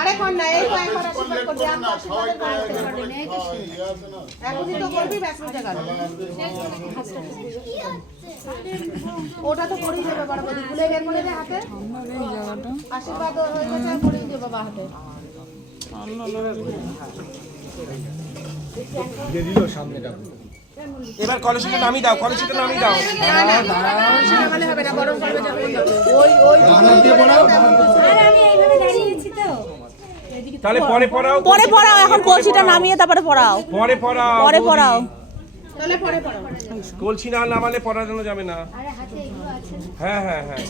আরে কোন না এই তো একবার আশীর্বাদ করবে আমি আশীর্বাদের বাড়িতে পারবে না এখনই তো করবি ব্যাসন জায়গা ওটা তো করেই দেবে বড় বদি ভুলে গেল বলে হাতে এই জায়গাটা আশীর্বাদ হয়ে গেছে করেই দেবে বাবা হাতে দিয়ে দিল সামনেটা এবার কলসিটা নামিয়ে দাও, কলসিটা নামিয়ে দাও। সকালে হবে না গরম করবে যখন ওই ওই দিয়ে পড়াও আর আমি এইভাবে দাঁড়িয়েছি তো তাহলে পরে পড়াও, পরে পড়াও, এখন কলসিটা নামিয়ে তারপরে পড়াও। পরে পড়াও, পরে পড়াও। তাহলে পরে পড়ো কলসি না নামালে পড়ানো যাবে না। আরে হাতে এগুলো আছে হ্যাঁ হ্যাঁ হ্যাঁ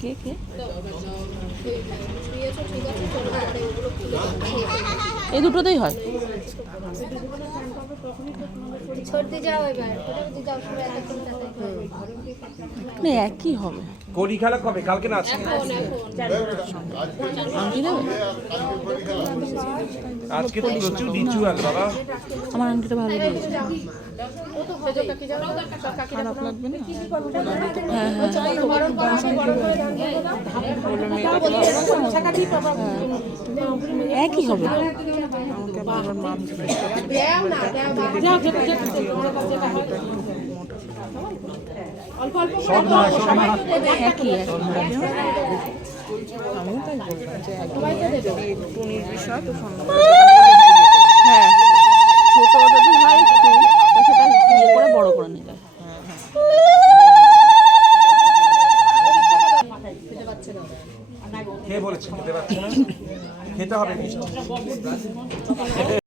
কে কে এই দুটোতেই হয়। ছড়তে যাও এবার ওটা যাও সবাই একটা করে না একই হবে। কলি খেলা কবে? কালকে না আছে? আংটি দেবে? আজকে তো প্রচুর রিচুয়াল বাবা। আমার আংটিটা ভালো লেগেছে। খারাপ লাগবে না? হ্যাঁ হ্যাঁ একই হবে। একই আমিও তাই বললাম যে একটু নির্বিষয় তো হ্যাঁ ছোট যদি হয় একটু তো সেটা ইয়ে করে বড় করে নিলে কে বলেছে খেতে পারছে না? খেতে হবে মিষ্টি।